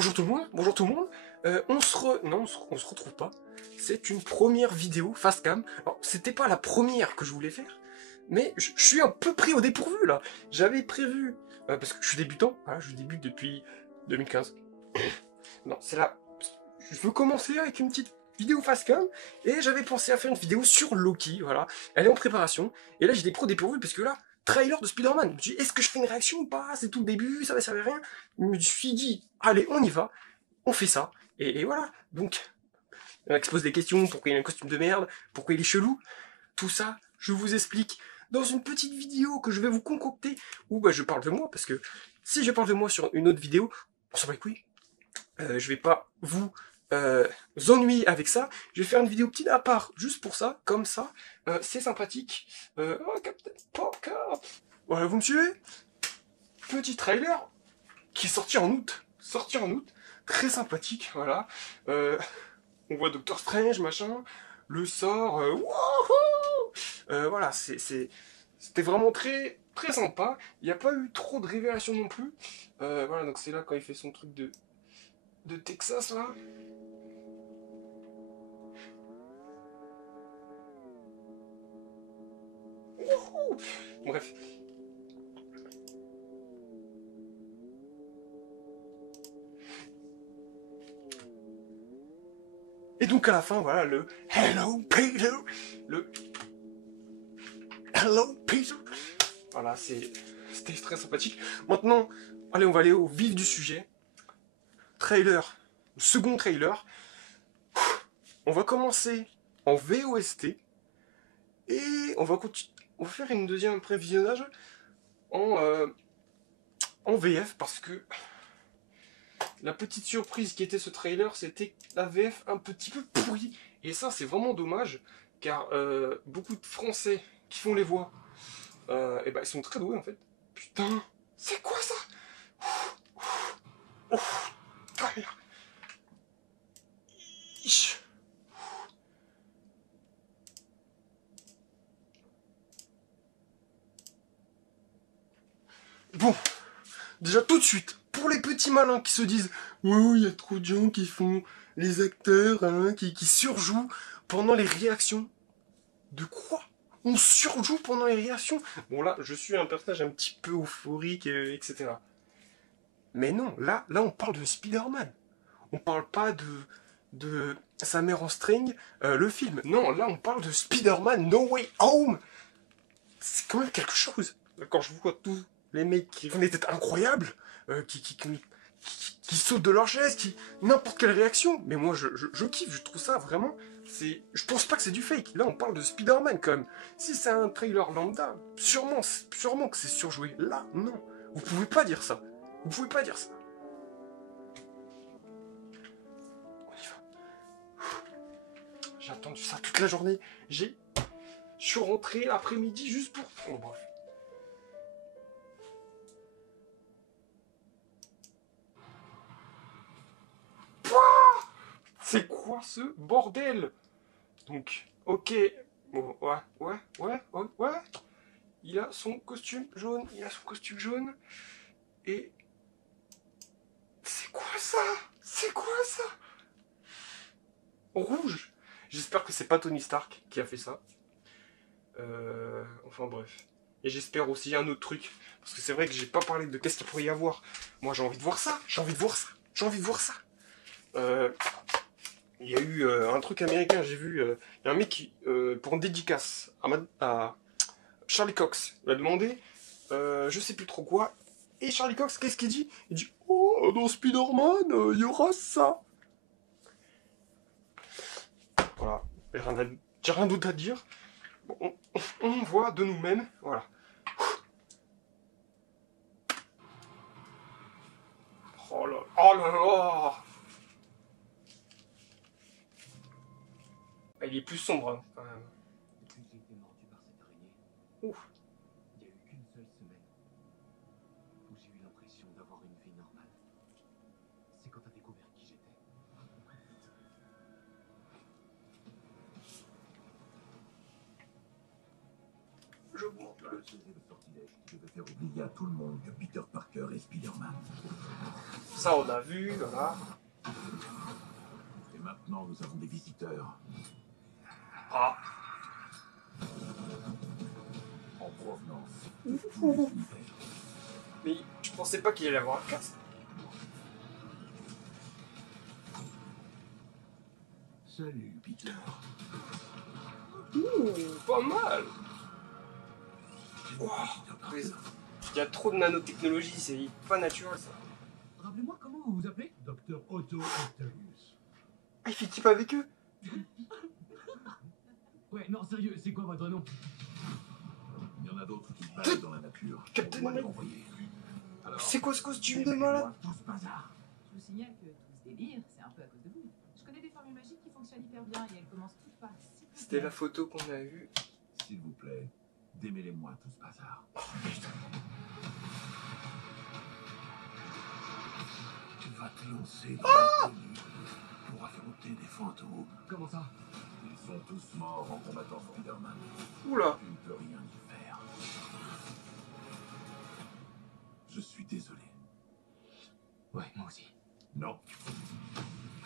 Bonjour tout le monde, bonjour tout le monde. Non, on se retrouve pas. C'est une première vidéo face cam. Alors, c'était pas la première que je voulais faire, mais je suis un peu pris au dépourvu là. J'avais prévu, parce que je suis débutant, voilà, je débute depuis 2015. Non, c'est là. Je veux commencer avec une petite vidéo face cam, et j'avais pensé à faire une vidéo sur Loki, voilà. Elle est en préparation, et là j'étais pris au dépourvu parce que là, trailer de Spider-Man. Je me suis dit, est-ce que je fais une réaction ou pas? C'est tout le début, ça va servir à rien. Je me suis dit, allez, on y va, on fait ça, et voilà. Donc, il y en a qui se posent des questions, pourquoi il a un costume de merde, pourquoi il est chelou. Tout ça, je vous explique dans une petite vidéo que je vais vous concocter, où bah, je parle de moi, parce que si je parle de moi sur une autre vidéo, on s'en bat les couilles. Je vais pas vous ennuyer avec ça. Je vais faire une vidéo petite à part, juste pour ça, comme ça. C'est sympathique. Oh, Captain Parker. Voilà, vous me suivez? Petit trailer qui est sorti en août. Sorti en août. Très sympathique, voilà. On voit Doctor Strange, machin. Le sort. Wouhou. Voilà, c'était vraiment très, très sympa. Il n'y a pas eu trop de révélations non plus. Voilà, donc c'est là quand il fait son truc de Texas, là. Wouhou. Bref. Et donc à la fin, voilà, le Hello Peter. Le Hello Peter. Voilà, c'était très sympathique. Maintenant, allez, on va aller au vif du sujet. Trailer. Le second trailer. On va commencer en VOST. Et on va faire une deuxième prévisionnage en, en VF, parce que la petite surprise qui était ce trailer, c'était la VF un petit peu pourrie. Et ça, c'est vraiment dommage, car beaucoup de Français qui font les voix, et ben, ils sont très doués en fait. Putain, c'est quoi ça? Ouf, trailer. Ich. Bon, déjà tout de suite, pour les petits malins qui se disent «Oh, il y a trop de gens qui font les acteurs, hein, qui surjouent pendant les réactions». De quoi? On surjoue pendant les réactions? Bon là, je suis un personnage un petit peu euphorique, etc. Mais non, là on parle de Spider-Man. On parle pas de sa mère en string, le film. Non, là on parle de Spider-Man No Way Home. C'est quand même quelque chose. Quand je vois tous les mecs qui venaient d'être incroyables, qui sautent de leur chaise, qui n'importe quelle réaction. Mais moi je kiffe, je trouve ça vraiment. Je pense pas que c'est du fake. Là on parle de Spider-Man quand même. Si c'est un trailer lambda, sûrement que c'est surjoué. Là non, vous pouvez pas dire ça. Vous pouvez pas dire ça. On y va. J'ai attendu ça toute la journée. Je suis rentré l'après-midi juste pour. Bon, bref. C'est quoi ce bordel? Donc, ok. Bon, ouais. Il a son costume jaune. Et. C'est quoi ça? C'est quoi ça? Rouge. J'espère que c'est pas Tony Stark qui a fait ça. Enfin bref. Et j'espère aussi un autre truc. Parce que c'est vrai que j'ai pas parlé de qu'est-ce qu'il pourrait y avoir. Moi j'ai envie de voir ça. Il y a eu un truc américain, j'ai vu. Il y a un mec qui, pour une dédicace à Charlie Cox, il a demandé je sais plus trop quoi. Et Charlie Cox, qu'est-ce qu'il dit? Il dit oh, dans Spider-Man, il y aura ça. Voilà, j'ai rien d'autre à dire. Bon, on voit de nous-mêmes, voilà. Oh là là. Il est plus sombre, hein, quand même. Depuis que j'ai été mordu par cette araignée, Ouf. il n'y a eu qu'une seule semaine où j'ai eu l'impression d'avoir une vie normale. C'est quand t'as découvert qui j'étais. j'augmente là. C'était le sortilège qui devait faire oublier à tout le monde que Peter Parker est Spider-Man. Ça, on a vu, voilà. Et maintenant, nous avons des visiteurs Ah. en provenance de tout l'univers. Mais je pensais pas qu'il allait avoir un casque. Salut, Peter. Ouh, pas mal. Wow. Il y a trop de nanotechnologie, c'est pas naturel ça. Rappelez-moi comment vous vous appelez? Docteur Otto Octavius. Ah, il fait type avec eux. Ouais, non, sérieux, c'est quoi votre nom? Il y en a d'autres qui se baladent dans la nature. Captain On doit les America. renvoyer. Alors, C'est quoi ce costume de malade? tout ce bazar. Je vous signale que tout ce délire, c'est un peu à cause de vous. Je connais des formules magiques qui fonctionnent hyper bien et elles commencent toutes par s'il vous C'était plaît. la photo qu'on a vue. S'il vous plaît, démêlez-moi tout ce bazar. Tu vas te lancer dans l'inconnu pour affronter des fantômes. Comment ça? Ils sont tous morts en combattant Spider-Man. Oula. Tu ne peux rien y faire. Je suis désolé. Ouais, moi aussi. Non.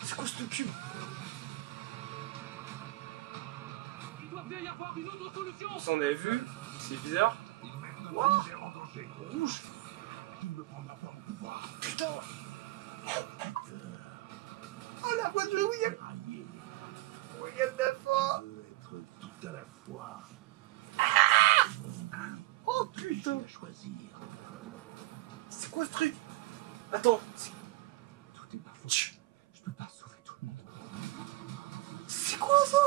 C'est quoi ce cube? Il doit bien y avoir une autre solution. Ça, on avait vu. C'est bizarre. Il met notre univers en danger. Rouge. Tu ne me prendras pas mon pouvoir. Putain. Oh, la voix de William. Raillé. William Dafoe. Veut être tout à la fois. Oh putain. À choisir. C'est quoi ce truc? Attends. Tout est ma faute. Je peux pas sauver tout le monde. C'est quoi ça?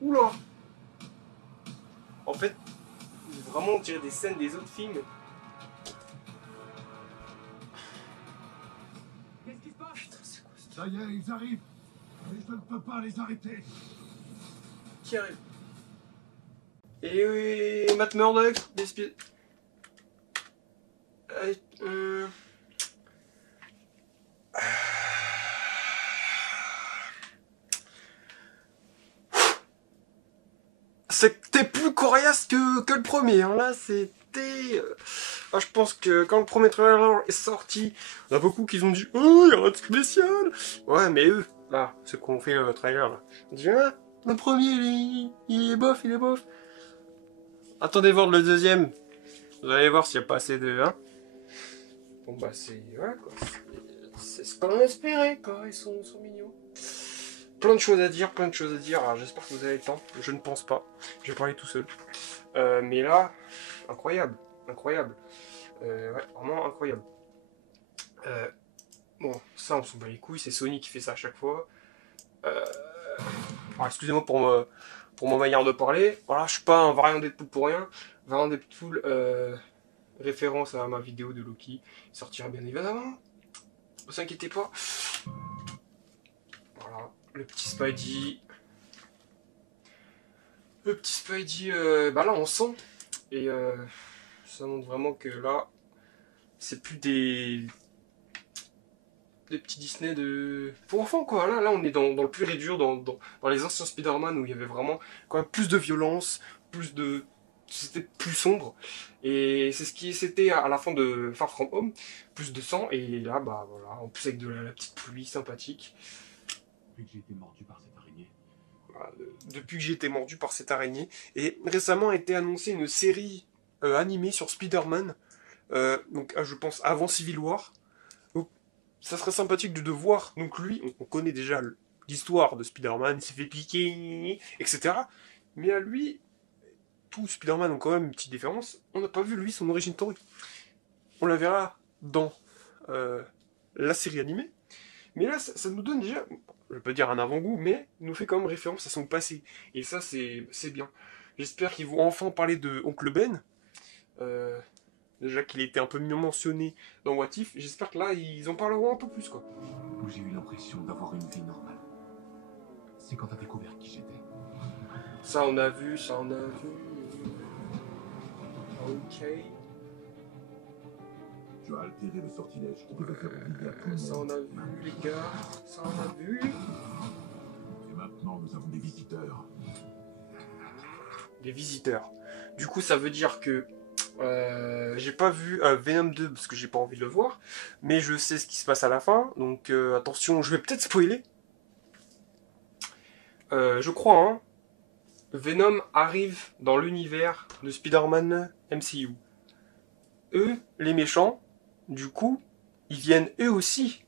Oula. En fait, vraiment on dirait des scènes des autres films. Qu'est-ce qui se passe? Putain, c'est quoi ce truc? Ça y est, ils arrivent. Mais je ne peux pas les arrêter. Qui arrive? Et oui, Matt Murdock, des spies. C'était plus coriace que le premier, hein. Là c'était... Ah, je pense que quand le premier trailer est sorti, il y en a beaucoup qui ont dit « Oh, il y a un truc spécial !» Ouais, mais eux, là, ceux qui ont fait le trailer, là, ils ont dit « Ah, le premier, il est bof, il est bof. » Attendez voir le deuxième. Vous allez voir s'il n'y a pas assez de... Hein. Bon bah c'est... Ouais, quoi. C'est ce qu'on espérait, quoi. Ils sont mignons. Plein de choses à dire, plein de choses à dire. Alors j'espère que vous avez le temps. Je ne pense pas. Je vais parler tout seul. Mais là, incroyable. Incroyable. Ouais, vraiment incroyable. Bon, ça on s'en bat les couilles. C'est Sony qui fait ça à chaque fois. Alors excusez-moi pour ma manière de parler. Voilà, je suis pas un variant Deadpool pour rien. Variant Deadpool, référence à ma vidéo de Loki, sortira bien évidemment. Ne vous inquiétez pas. Voilà, le petit Spidey. Le petit Spidey, bah là on sent. Et ça montre vraiment que là, c'est plus des petits Disney de... pour enfants quoi. Là on est dans le pur et dur, dans les anciens Spider-Man où il y avait vraiment quand même plus de violence, plus de... C'était plus sombre. Et c'est ce qui c'était à la fin de Far From Home, plus de sang. Et là, bah voilà, en plus avec de la petite pluie sympathique. Depuis que j'ai été mordu par cette araignée. Voilà, depuis que j'ai été mordu par cette araignée. Et récemment a été annoncée une série animée sur Spider-Man. Donc je pense avant Civil War. Donc ça serait sympathique de voir. Donc lui, on connaît déjà l'histoire de Spider-Man, il s'est fait piquer, etc. Mais à lui, tous Spider-Man ont quand même une petite différence. On n'a pas vu lui son origin story. On la verra dans la série animée. Mais là, ça nous donne déjà, je vais pas dire un avant-goût, mais nous fait quand même référence à son passé. Et ça, c'est bien. J'espère qu'ils vont enfin parler de Oncle Ben. Déjà qu'il était un peu mieux mentionné dans What If. J'espère que là, ils en parleront un peu plus, quoi. Où j'ai eu l'impression d'avoir une vie normale. C'est quand t'as découvert qui j'étais. Ça, on a vu, ça, on a vu. Ok. Tu as altéré le sortilège qui devait faire oublier à tout le Ça on monde. a vu les gars, ça on a vu. Et maintenant, nous avons des visiteurs. Des visiteurs. Du coup ça veut dire que j'ai pas vu Venom 2 parce que j'ai pas envie de le voir, mais je sais ce qui se passe à la fin, donc attention, je vais peut-être spoiler. Je crois, hein, Venom arrive dans l'univers de Spider-Man MCU. Eux, les méchants, du coup, ils viennent eux aussi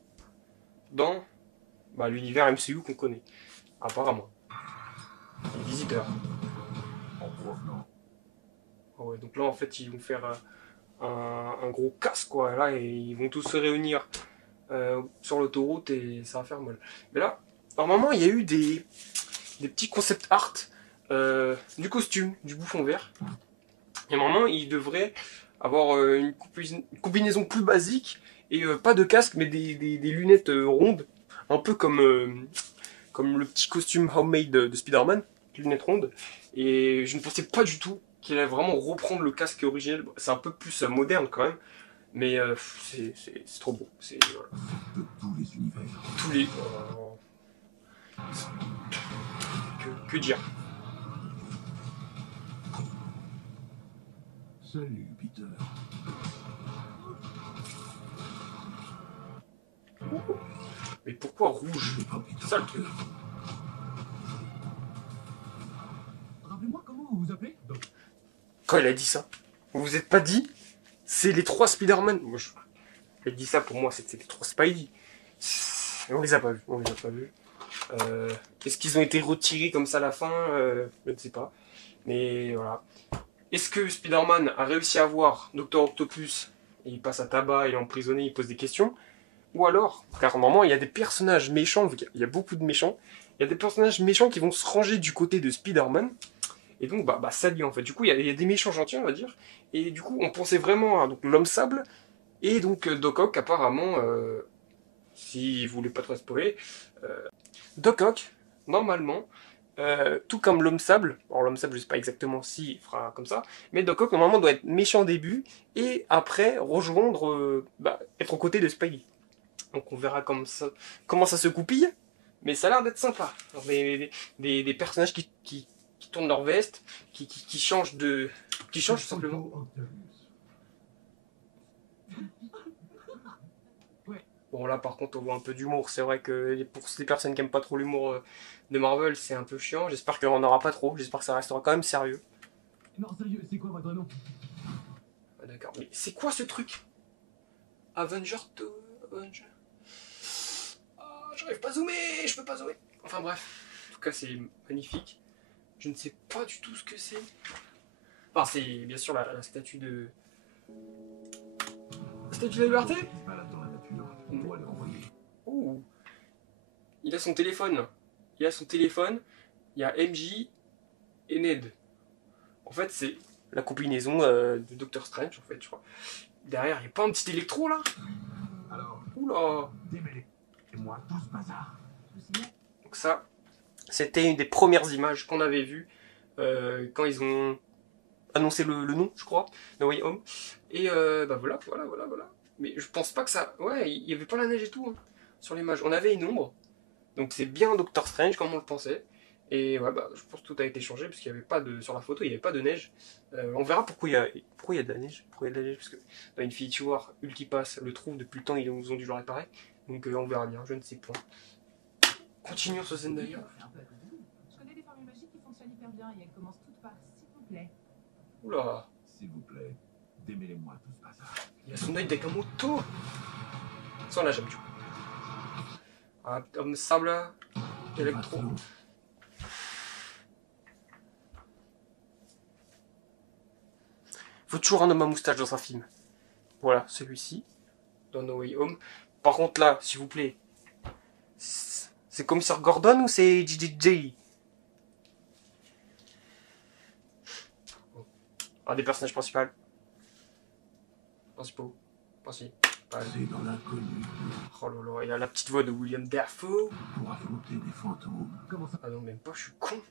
dans l'univers MCU qu'on connaît, apparemment. Les visiteurs. En provenant. Ah ouais, donc là, en fait, ils vont faire un gros casse, quoi. Là, et ils vont tous se réunir sur l'autoroute et ça va faire mal. Mais là, normalement, il y a eu des petits concept art du costume, du bouffon vert. Et normalement, il devrait avoir une combinaison plus basique et pas de casque, mais des lunettes rondes, un peu comme le petit costume homemade de Spider-Man, lunettes rondes. Et je ne pensais pas du tout qu'il allait vraiment reprendre le casque originel. C'est un peu plus moderne quand même, mais c'est trop beau. C'est voilà. De tous les univers. Tous les que dire. Salut, Peter. Mais pourquoi rouge? C'est pas Peter. C'est ça le truc. Rappelez-moi comment vous vous appelez? Quand il a dit ça, vous vous êtes pas dit, c'est les 3 Spider-Man. Moi, il a dit ça pour moi, c'est les 3 Spidey. On les a pas vus, on les a pas vus. Est-ce qu'ils ont été retirés comme ça à la fin? Je ne sais pas. Mais voilà. Est-ce que Spider-Man a réussi à voir Dr. Octopus et il passe à tabac, il est emprisonné, il pose des questions? Ou alors, car normalement il y a des personnages méchants, il y a beaucoup de méchants, il y a des personnages méchants qui vont se ranger du côté de Spider-Man. Et donc ça lie en fait. Du coup il y a des méchants gentils on va dire. Et du coup on pensait vraiment à l'homme sable et donc Doc Ock apparemment, si vous voulez pas trop spoiler, Doc Ock normalement, tout comme l'homme sable, alors l'homme sable je sais pas exactement s'il fera comme ça, mais Doc Ock normalement doit être méchant au début et après rejoindre, être aux côtés de Spidey. Donc on verra comment ça se goupille, mais ça a l'air d'être sympa. Alors, des personnages qui tournent leur veste, qui changent tout simplement. Bon là par contre on voit un peu d'humour, c'est vrai que pour ces personnes qui aiment pas trop l'humour de Marvel c'est un peu chiant, j'espère qu'on n'en aura pas trop, j'espère que ça restera quand même sérieux. Non, sérieux, c'est quoi votre nom? Ah, d'accord, mais c'est quoi ce truc? Avenger to Avenger. J'arrive pas à zoomer, je peux pas zoomer. Enfin bref, en tout cas c'est magnifique. Je ne sais pas du tout ce que c'est. Enfin c'est bien sûr la statue de... La statue de la liberté? Il se balade dans la nature. On doit les renvoyer. Oh. Il a son téléphone. Il y a MJ et Ned. En fait c'est la combinaison de Doctor Strange en fait je crois. Derrière il n'y a pas un petit électro là? Alors, Oula. démêlez. Et moi, tout ce bazar. Donc ça, c'était une des premières images qu'on avait vues quand ils ont annoncé le nom, je crois, No Way Home. Et voilà. Mais je pense pas que ça... Ouais, il y avait pas la neige et tout hein, sur l'image. On avait une ombre. Donc c'est bien Doctor Strange comme on le pensait. Et ouais, je pense que tout a été changé parce qu'il n'y avait pas de... Sur la photo, il n'y avait pas de neige. On verra pourquoi il y a de la neige. Parce que dans Infinity War, Ultipass le trouve depuis le temps, ils ont dû le réparer. Donc on verra bien, je ne sais pas. Continuons sur Zendaya. C'est un peu à cause de vous. Je connais des formules magiques qui fonctionnent hyper bien et elles commencent toutes par s'il vous plaît. Oula, S'il vous plaît, démêlez-moi tout ce bazar. il y a son œil d'Akamoto. Ça on l'a jamais vu. Un homme sable, électro. Faut toujours un homme à moustache dans un film. Voilà, celui-ci, dans No Way Home. Par contre là, s'il vous plaît, c'est Commissaire Gordon ou c'est JJJ? Un des personnages principaux. Principal. C'est dans l'inconnu Oh là là, il a la petite voix de William Dafoe. pour affronter des fantômes. Comment ça? Ah non, même pas, je suis con.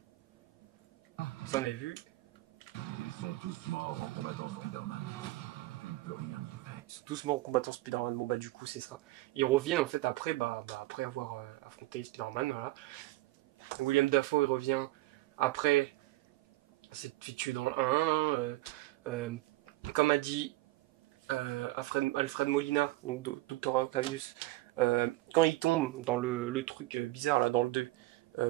Ça on a vu. Ils sont tous morts en combattant Spider-Man. Tu ne peux rien y faire. Ils sont tous morts en combattant Spider-Man. Bon, bah, du coup, c'est ça. Ils reviennent, en fait, après, après avoir affronté Spider-Man, voilà. William Dafoe, il revient après s'être fait tuer dans le 1. Comme a dit Alfred Molina, donc Dr. Octavius, quand il tombe dans le truc bizarre, là, dans le 2,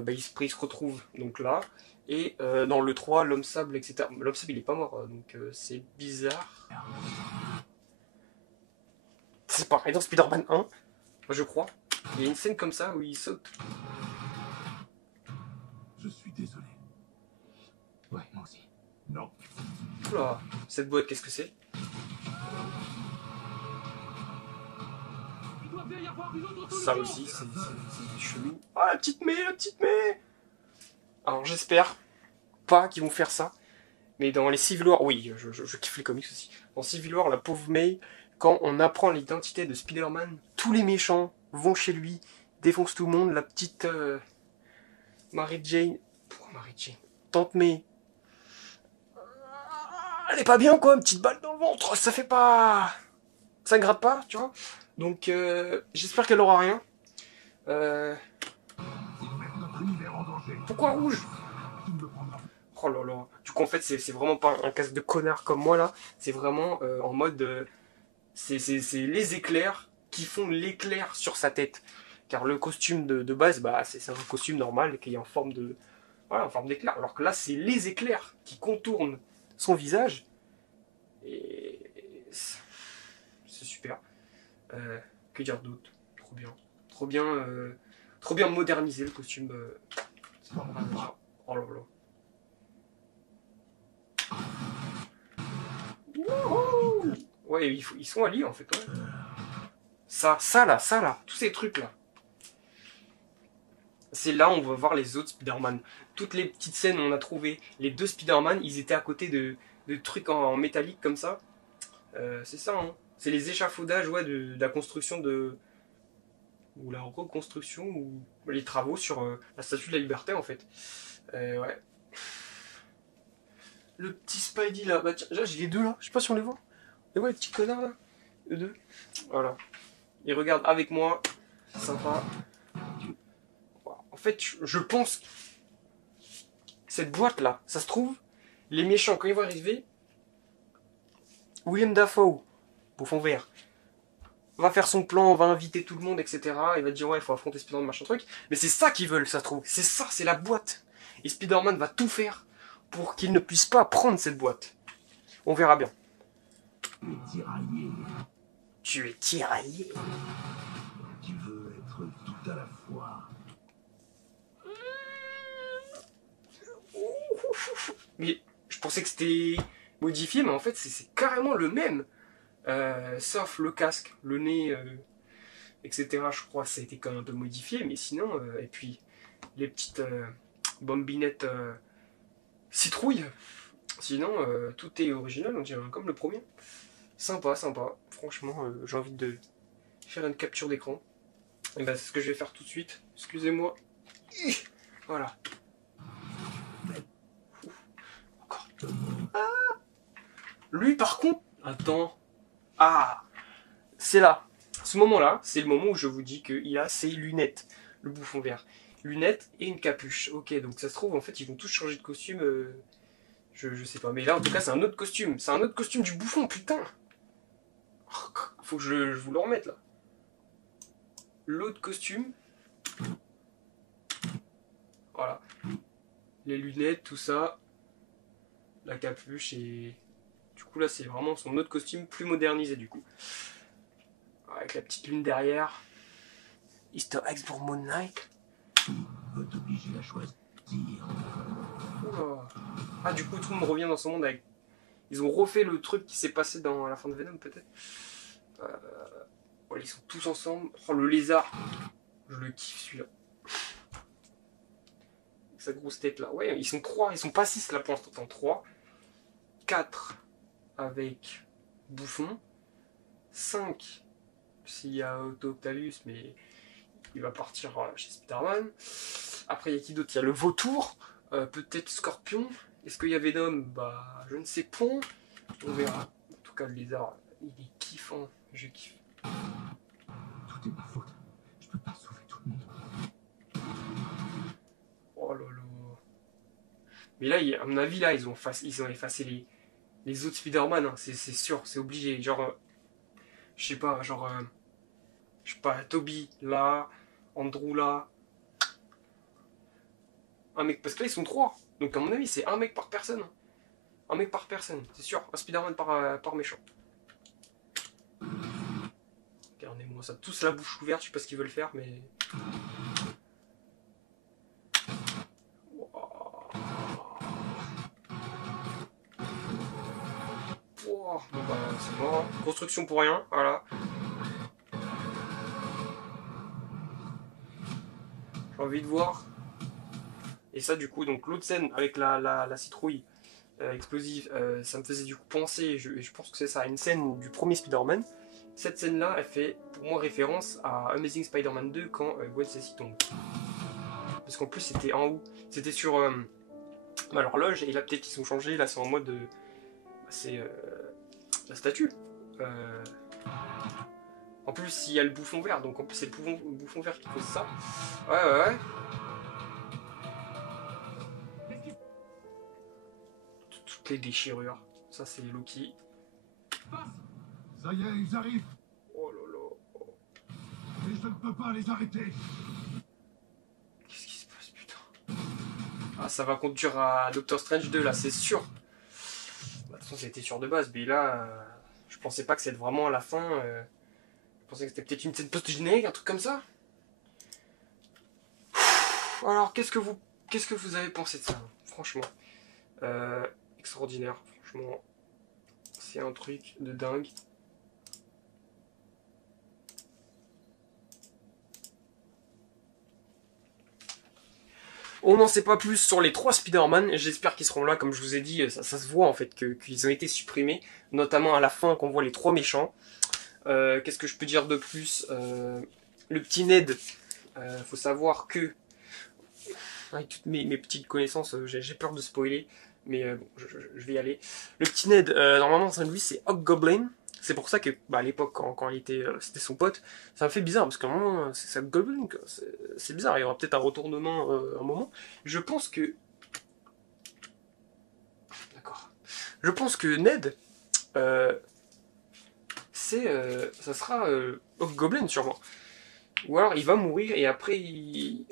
bah, il se retrouve donc là. Et dans le 3, l'homme sable, etc. L'homme sable, il est pas mort, donc c'est bizarre. C'est pareil dans Spider-Man 1, je crois. Il y a une scène comme ça où il saute. Je suis désolé. Ouais, moi aussi. Non. Oula, cette boîte, qu'est-ce que c'est? Il doit bien y avoir une autre Ça solution. aussi, c'est chelou. Ah, la petite May, la petite May! Alors j'espère pas qu'ils vont faire ça. Mais dans les Civil War, oui, je kiffe les comics aussi. Dans Civil War, la pauvre May, quand on apprend l'identité de Spider-Man, tous les méchants vont chez lui, défoncent tout le monde. La petite Mary Jane, Tante May, elle est pas bien quoi, une petite balle dans le ventre, ça fait pas, ça gratte pas, tu vois. Donc j'espère qu'elle aura rien. Notre univers en danger. Pourquoi rouge? Tu me le prendras. Oh là là. Du coup, en fait, c'est vraiment pas un casque de connard comme moi là. C'est vraiment en mode. C'est les éclairs qui font l'éclair sur sa tête. Car le costume de base, bah, c'est un costume normal qui est en forme de. Voilà, en forme d'éclair. Alors que là, c'est les éclairs qui contournent son visage. Et. C'est super. Que dire d'autre? Trop bien. Trop bien. Trop bien modernisé le costume. C'est pas rien à dire. Oh là là. Ouais, ils sont alliés en fait. Ouais. Ça là, tous ces trucs là. C'est là où on va voir les autres Spider-Man. Toutes les petites scènes où on a trouvé les deux Spider-Man, ils étaient à côté de trucs en métallique comme ça. C'est ça, hein. C'est les échafaudages ouais, de la construction de. Ou la reconstruction, ou les travaux sur la Statue de la Liberté en fait. Ouais. Le petit Spidey là, bah tiens, j'ai les deux là, je sais pas si on les voit. Et ouais, les petits connards là, eux deux. Voilà. Ils regardent avec moi, sympa. En fait, je pense que cette boîte là, ça se trouve, les méchants quand ils vont arriver, William Dafoe, bouffon vert, va faire son plan, va inviter tout le monde, etc. Il va dire ouais, il faut affronter Spider-Man, machin truc. Mais c'est ça qu'ils veulent, ça se trouve. C'est ça, c'est la boîte. Et Spider-Man va tout faire pour qu'il ne puisse pas prendre cette boîte. On verra bien. Tu es tiraillé. Tu es tiraillé. Tu veux être tout à la fois. Mais je pensais que c'était modifié, mais en fait c'est carrément le même. Sauf le casque, le nez, etc. Je crois que ça a été quand même un peu modifié, mais sinon, et puis les petites bombinettes citrouilles. Sinon, tout est original, on dirait comme le premier. Sympa, sympa. Franchement, j'ai envie de faire une capture d'écran. Et ben c'est ce que je vais faire tout de suite. Excusez-moi. Voilà. Encore. Ah. Lui par contre. Attends. Ah. C'est là. Ce moment-là, c'est le moment où je vous dis qu'il a ses lunettes. Le bouffon vert. Lunettes et une capuche. Ok, donc ça se trouve, en fait, ils vont tous changer de costume. Je sais pas. Mais là, en tout cas, c'est un autre costume. C'est un autre costume du bouffon, putain. Faut que je vous le remette là. L'autre costume. Voilà. Les lunettes, tout ça. La capuche et. Du coup là c'est vraiment son autre costume plus modernisé du coup. Avec la petite lune derrière. Easter eggs pour Moon Knight. Veut t'obliger à choisir. Oula. Ah du coup tout le monde revient dans son monde avec. Ils ont refait le truc qui s'est passé dans la fin de Venom peut-être. Ouais, ils sont tous ensemble. Oh le lézard. Je le kiffe celui-là. Avec sa grosse tête là. Ouais ils sont 3, ils sont pas 6 là pour l'instant, 3. 4 avec Bouffon. 5 s'il y a Octavius mais il va partir chez Spider-Man. Après il y a qui d'autre? Il y a le vautour. Peut-être Scorpion. Est-ce qu'il y a Venom? Bah je ne sais point. On verra. En tout cas le lézard Il est kiffant, je kiffe. Tout est ma faute. Je peux pas sauver tout le monde. Oh là là. Mais là, à mon avis, là, ils ont effacé les autres Spider-Man, hein. C'est sûr, c'est obligé. Genre, je sais pas, Toby là, Andrew là. Un mec, parce que là, ils sont 3. Donc, à mon avis, c'est un mec par personne. Un mec par personne, c'est sûr. Un Spider-Man par méchant. Regardez-moi ça, tous la bouche ouverte, je sais pas ce qu'ils veulent faire, mais... Wow. Bon bah, c'est bon. Construction pour rien, voilà. J'ai envie de voir. Et ça, du coup, donc l'autre scène avec la citrouille explosive, ça me faisait du coup penser, je pense que c'est ça, une scène du premier Spider-Man. Cette scène-là, elle fait pour moi référence à Amazing Spider-Man 2 quand Gwen Stacy tombe. Parce qu'en plus, c'était en haut. C'était sur l'horloge, et là, peut-être qu'ils sont changés. Là, c'est en mode. C'est la statue. En plus, il y a le bouffon vert, donc en plus, c'est le bouffon vert qui cause ça. Ouais. Toutes les déchirures. Ça, c'est Loki. Ça y est, ils arrivent. Oh là là. Et je ne peux pas les arrêter. Qu'est-ce qui se passe, putain? Ah, ça va conduire à Doctor Strange 2, là, c'est sûr. Bah, de toute façon, c'était sûr de base, mais là, je pensais pas que c'était vraiment à la fin. Je pensais que c'était peut-être une scène post-générique, un truc comme ça. Alors, qu'est-ce que vous avez pensé de ça, franchement? Extraordinaire, franchement. C'est un truc de dingue. On n'en sait pas plus sur les 3 Spider-Man. J'espère qu'ils seront là, comme je vous ai dit, ça se voit en fait qu'ils ont été supprimés, notamment à la fin qu'on voit les 3 méchants. Qu'est-ce que je peux dire de plus? Le petit Ned, faut savoir que, avec toutes mes petites connaissances, j'ai peur de spoiler, mais bon, je vais y aller. Le petit Ned, normalement, lui, c'est Hobgoblin. C'est pour ça que, à l'époque, quand il était, c'était son pote, ça me fait bizarre, parce qu'à un moment, c'est Hobgoblin, c'est bizarre, il y aura peut-être un retournement un moment. Je pense que... D'accord. Je pense que Ned, ça sera Hobgoblin, sûrement. Ou alors, il va mourir, et après, il...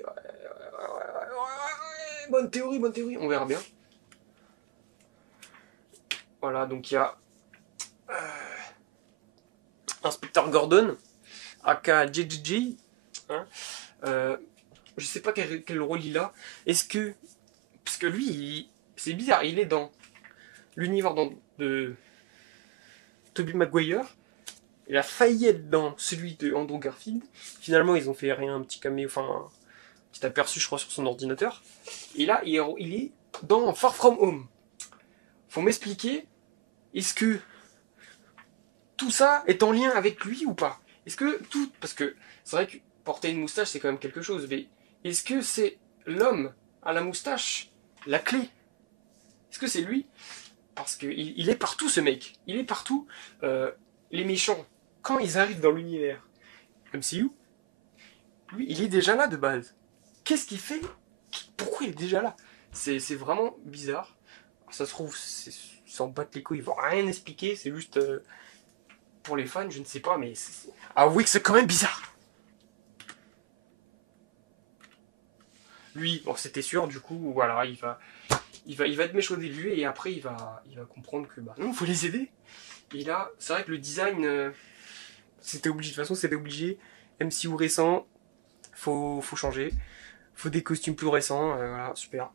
Bonne théorie, on verra bien. Voilà, donc il y a... Inspecteur Gordon, aka JJJ, hein, je sais pas quel rôle il a. Est-ce que... Parce que lui, c'est bizarre, il est dans l'univers de Tobey Maguire. Il a failli être dans celui de Andrew Garfield. Finalement, ils ont fait rien, un petit caméo, enfin, un petit aperçu, je crois, sur son ordinateur. Et là, il est dans Far From Home. Faut m'expliquer, est-ce que tout ça est en lien avec lui ou pas? Est-ce que tout... Parce que c'est vrai que porter une moustache, c'est quand même quelque chose, mais est-ce que c'est l'homme à la moustache la clé? Est-ce que c'est lui? Parce qu'il est partout, ce mec. Il est partout. Les méchants, quand ils arrivent dans l'univers MCU, lui, il est déjà là de base. Qu'est-ce qu'il fait? Pourquoi il est déjà là? C'est vraiment bizarre. Alors, ça se trouve, s'en battre les couilles, ils vont rien expliquer, c'est juste... pour les fans, je ne sais pas, mais avouez que c'est quand même bizarre. Lui, bon, c'était sûr, du coup, voilà, il va être méchant au début, et après, il va comprendre que, bah non, faut les aider. Et là, c'est vrai que le design, c'était obligé, de toute façon, c'était obligé. MCU récent, faut changer. Faut des costumes plus récents, voilà, super.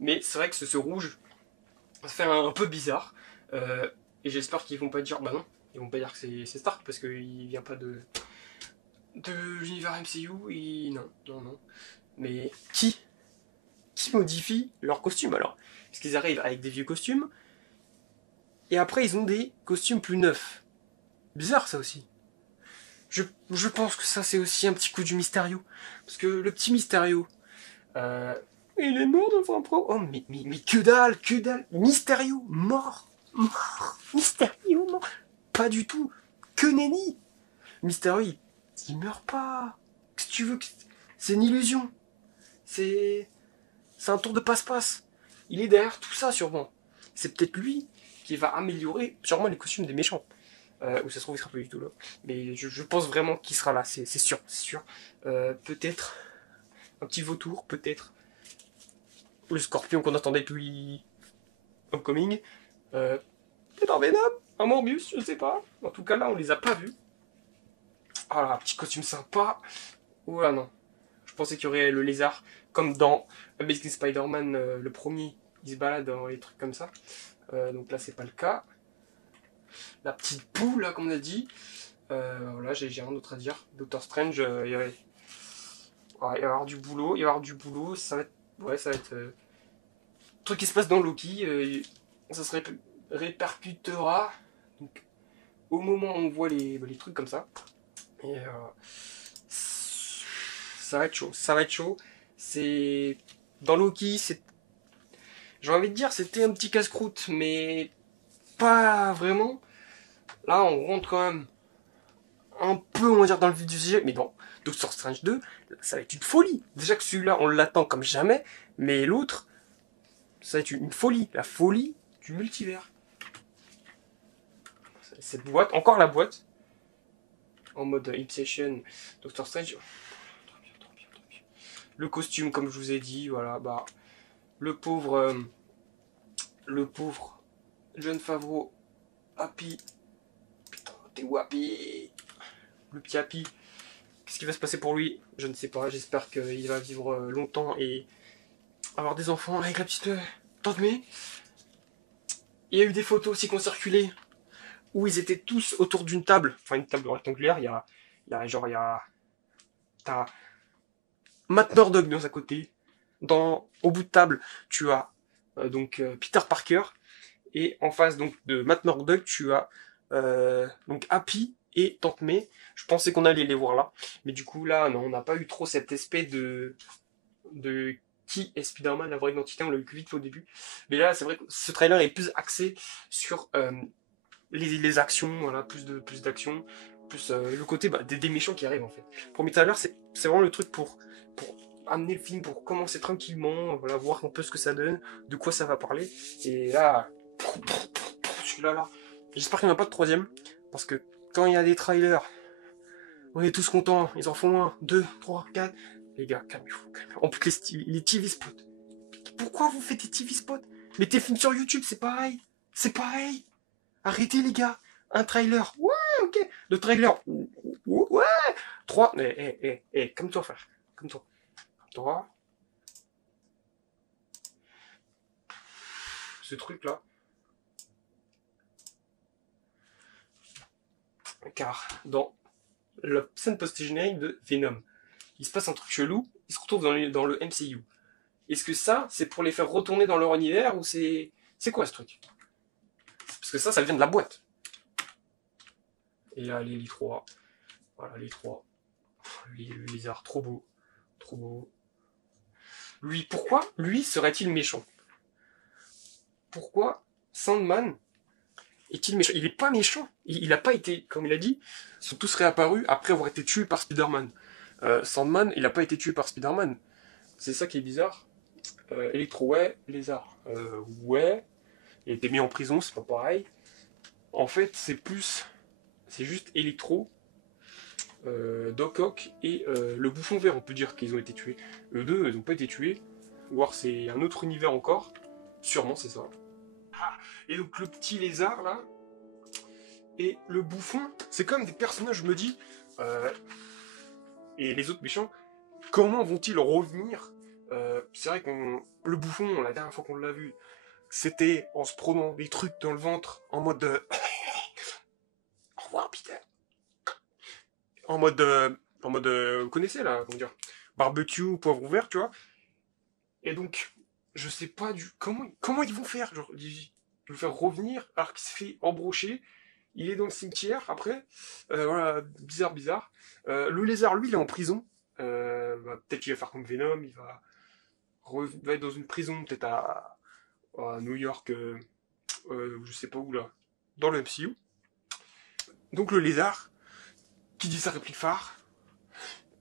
Mais c'est vrai que ce rouge, ça fait un peu bizarre. Et j'espère qu'ils vont pas dire, bah non, ils vont pas dire que c'est Stark, parce qu'il vient pas de l'univers MCU, et non. Mais qui modifie leur costume alors? Parce qu'ils arrivent avec des vieux costumes, et après ils ont des costumes plus neufs. Bizarre ça aussi. Je pense que ça c'est aussi un petit coup du Mysterio. Parce que le petit Mysterio, il est mort devant un pro. Oh mais que dalle! Mysterio mort mort. Mysterio, mort. Pas du tout. Que nenni. Mysterio, il meurt pas. Qu'est-ce que tu veux? C'est une illusion. C'est un tour de passe-passe. Il est derrière tout ça, sûrement. C'est peut-être lui qui va améliorer sûrement les costumes des méchants. Ou ça se trouve, il sera pas du tout là. Mais je pense vraiment qu'il sera là, c'est sûr, c'est sûr. Peut-être un petit vautour, peut-être le scorpion qu'on attendait depuis Homecoming. Peut-être un Venom, un Morbius, je sais pas. En tout cas, là, on les a pas vus. Ah là, petit costume sympa. Ouah non. Je pensais qu'il y aurait le lézard, comme dans Amazing Spider-Man, le premier. Il se balade dans les trucs comme ça. Donc là, c'est pas le cas. La petite poule, là, comme on a dit. Voilà, j'ai rien d'autre à dire. Doctor Strange, il va y avoir du boulot. Il va y avoir du boulot. Ça va être. Ouais, ça va être. Truc qui se passe dans Loki. Ça se répercutera. Donc, au moment où on voit les trucs comme ça. Et ça va être chaud. Ça va être chaud. C'est. Dans Loki, c'est. J'ai envie de dire, c'était un petit casse-croûte, mais pas vraiment. Là, on rentre quand même un peu, on va dire, dans le vif du sujet, mais bon, Doctor Strange 2, ça va être une folie. Déjà que celui-là, on l'attend comme jamais, mais l'autre, ça va être une folie. La folie du multivers. Cette boîte, encore la boîte, en mode Inception, Doctor Strange. Trop bien, trop bien, trop bien. Le costume, comme je vous ai dit, voilà, bah, le pauvre Jon Favreau, Happy. Putain, t'es où Happy? Le petit Happy. Qu'est-ce qui va se passer pour lui? Je ne sais pas. J'espère qu'il va vivre longtemps et avoir des enfants avec la petite Tante May. Il y a eu des photos aussi qui ont circulé où ils étaient tous autour d'une table. Enfin, une table rectangulaire. Il y a t'as Matt Murdock dans sa côté. Au bout de table, tu as Peter Parker. Et en face donc de Matt Murdock, tu as donc Happy et Tante May. Je pensais qu'on allait les voir là, mais du coup là non, on n'a pas eu trop cet aspect de qui est Spider-Man, la vraie identité, on l'a eu vite au début. Mais là c'est vrai que ce trailer est plus axé sur les actions, voilà, plus d'actions, plus le côté des méchants qui arrivent en fait. Premier trailer c'est vraiment le truc pour amener le film, pour commencer tranquillement, voilà, voir un peu ce que ça donne, de quoi ça va parler. Et là, celui-là, j'espère qu'il n'y en a pas de troisième, parce que quand il y a des trailers, on est tous contents, ils en font 1, 2, 3, 4. Les gars, calmez-vous, calmez-vous. En plus, les TV spots. Pourquoi vous faites des TV spots? Mettez le film sur YouTube, c'est pareil. C'est pareil. Arrêtez, les gars. Un trailer. Ouais, ok. Le trailer. Ouais. 3. Comme toi, frère. Comme toi. Comme toi. Ce truc-là. Car dans la scène post-générique de Venom, il se passe un truc chelou, ils se retrouvent dans le MCU. Est-ce que ça, c'est pour les faire retourner dans leur univers, ou c'est quoi ce truc? Parce que ça vient de la boîte. Et là, les 3. Voilà, les 3. Le lézard, trop beau. Trop beau. Lui, pourquoi lui serait-il méchant? Pourquoi Sandman est-il méchant? Il n'est pas méchant. Il n'a pas été, comme il a dit, ils sont tous réapparus après avoir été tués par Spider-Man. Sandman, il n'a pas été tué par Spider-Man. C'est ça qui est bizarre. Electro, ouais. Lézard, ouais. Il a été mis en prison, c'est pas pareil. En fait, c'est juste Electro, Doc Ock et le Bouffon Vert, on peut dire qu'ils ont été tués. Eux deux, ils n'ont pas été tués. Ou alors c'est un autre univers encore. Sûrement, c'est ça. Ah, et donc le petit lézard, là, et le bouffon, c'est comme des personnages, je me dis, et les autres méchants, comment vont-ils revenir? C'est vrai le bouffon, la dernière fois qu'on l'a vu, c'était en se prenant des trucs dans le ventre, en mode au revoir, Peter. En mode, vous connaissez là, comment dire, barbecue, poivre ouvert, tu vois. Et donc, je sais pas comment ils vont faire, genre, ils vont faire revenir alors qu'il se fait embrocher. Il est dans le cimetière après, voilà, bizarre. Le lézard, lui, il est en prison. Peut-être qu'il va faire comme Venom, il va être dans une prison, peut-être à New York, je sais pas où là, dans le MCU. Donc le lézard, qui dit sa réplique phare.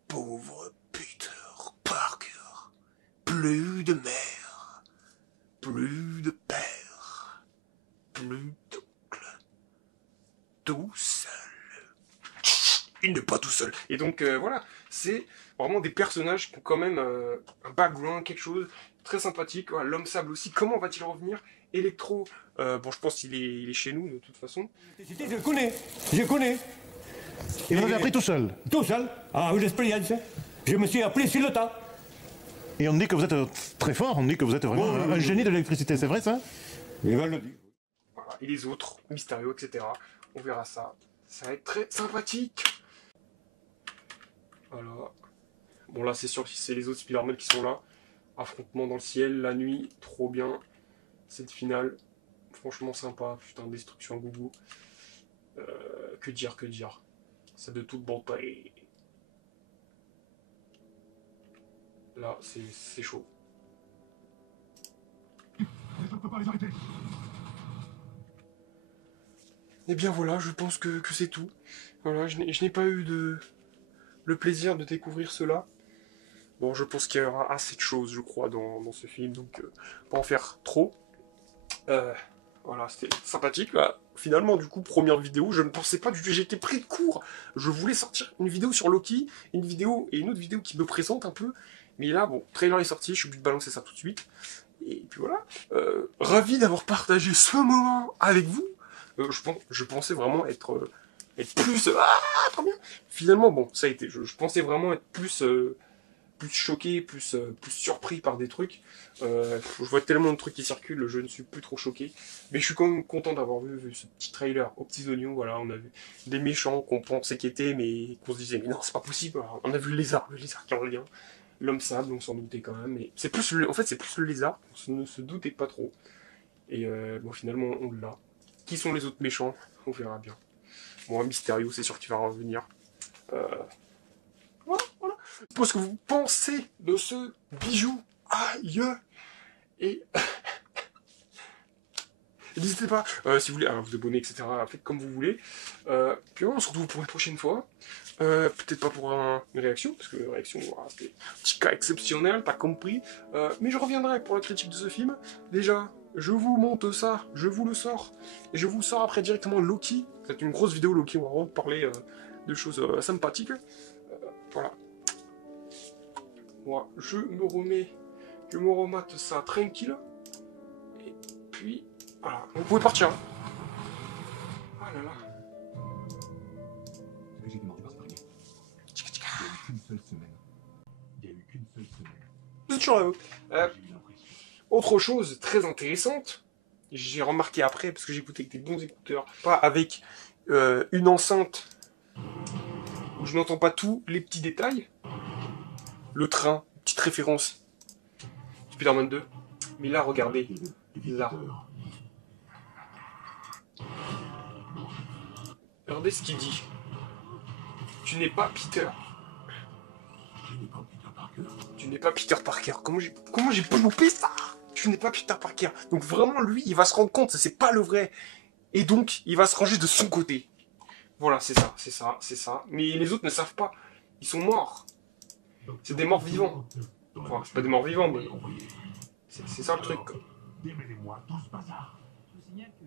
Pauvre Peter Parker, plus de mère, plus de père, plus d'oncle, tout seul. Il n'est pas tout seul. Et donc voilà, c'est vraiment des personnages qui ont quand même un background, quelque chose très sympathique. Voilà, l'homme sable aussi, comment va-t-il revenir? Electro, bon je pense qu'il est chez nous de toute façon. Je connais. Et vous l'avez appris tout seul. Tout seul, avec l'expérience. Je me suis appris sur le tas. Et on dit que vous êtes très fort, on dit que vous êtes vraiment un génie de l'électricité, c'est vrai ça? Voilà, et les autres, Mysterio, etc. On verra ça. Ça va être très sympathique. Voilà. Bon là c'est sûr que c'est les autres Spider-Man qui sont là. Affrontement dans le ciel, la nuit, trop bien. Cette finale, franchement sympa. Putain, destruction gougou. Que dire. C'est de toute bonté. Là, c'est chaud. Je ne peux pas les arrêter. Et bien voilà, je pense que c'est tout. Voilà, je n'ai pas eu le plaisir de découvrir cela. Bon, je pense qu'il y aura assez de choses, je crois, dans ce film, donc pas en faire trop. Voilà, c'était sympathique. Bah, finalement, du coup, première vidéo, je ne pensais pas du tout, j'étais pris de court. Je voulais sortir une vidéo sur Loki, une vidéo et une autre vidéo qui me présente un peu. Mais là, bon, trailer est sorti, je suis obligé de balancer ça tout de suite. Et puis voilà, ravi d'avoir partagé ce moment avec vous. Je pensais vraiment être plus... Ah, trop bien. Finalement, bon, ça a été, je pensais vraiment être plus choqué, plus surpris par des trucs. Je vois tellement de trucs qui circulent, je ne suis plus trop choqué. Mais je suis quand même content d'avoir vu ce petit trailer aux petits oignons. Voilà, on a vu des méchants qu'on pensait qu'ils étaient, mais qu'on se disait, mais non, c'est pas possible. Alors, on a vu le lézard qui revient. L'homme sable, on s'en doutait quand même. Mais c'est plus en fait, c'est plus le lézard, on ne se doutait pas trop. Et bon, finalement, on l'a. Qui sont les autres méchants? On verra bien. Bon, Mysterio, c'est sûr qu'il va revenir. Voilà. Je suppose que vous pensez de ce bijou. Aïe. Et n'hésitez pas, si vous voulez, à vous abonner, etc. Faites comme vous voulez. Puis on se retrouve pour une prochaine fois. Peut-être pas pour une réaction, parce que la réaction, voilà, c'était un petit cas exceptionnel, t'as compris. Mais je reviendrai pour la critique de ce film. Déjà, je vous monte ça, je vous le sors. Et je vous sors après directement Loki. C'est une grosse vidéo Loki, on va vraiment parler de choses sympathiques. Voilà. Moi, je me remate ça tranquille. Et puis, voilà. Vous pouvez partir. Hein. Ah là là. J'ai demandé par ce premier. Il y a eu qu'une seule semaine. Vous êtes toujours là, vous. J'ai eu l'impression. Autre chose très intéressante, j'ai remarqué après, parce que j'écoutais avec des bons écouteurs, pas avec une enceinte où je n'entends pas tous les petits détails. Le train, petite référence, Spider-Man 2. Mais là, regardez, là. Regardez ce qu'il dit. Tu n'es pas Peter. Je n'ai pas Peter Parker. Tu n'es pas Peter Parker. Comment j'ai pu louper ça? Tu n'es pas Peter Parker. Donc vraiment, lui, il va se rendre compte que c'est pas le vrai. Et donc, il va se ranger de son côté. Voilà, c'est ça. Mais les autres ne savent pas. Ils sont morts. C'est des morts vivants. Enfin, c'est pas des morts vivants, mais c'est ça le truc. Démêlez-moi tout ce bazar. Je vous signale que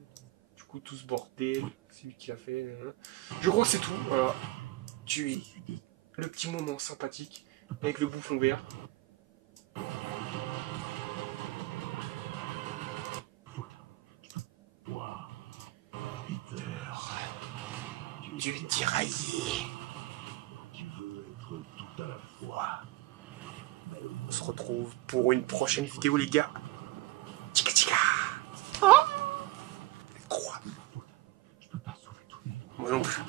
Du coup, tout ce bordel, c'est lui qui l'a fait. Je crois que c'est tout. Voilà. Tu es le petit moment sympathique avec le bouffon vert. Toi, Peter, Tu es tiraillé. tu veux être tout à la fois. On se retrouve pour une prochaine vidéo, les gars. Tchika tchika. Quoi? Je peux pas sauver tout le monde. Moi non plus.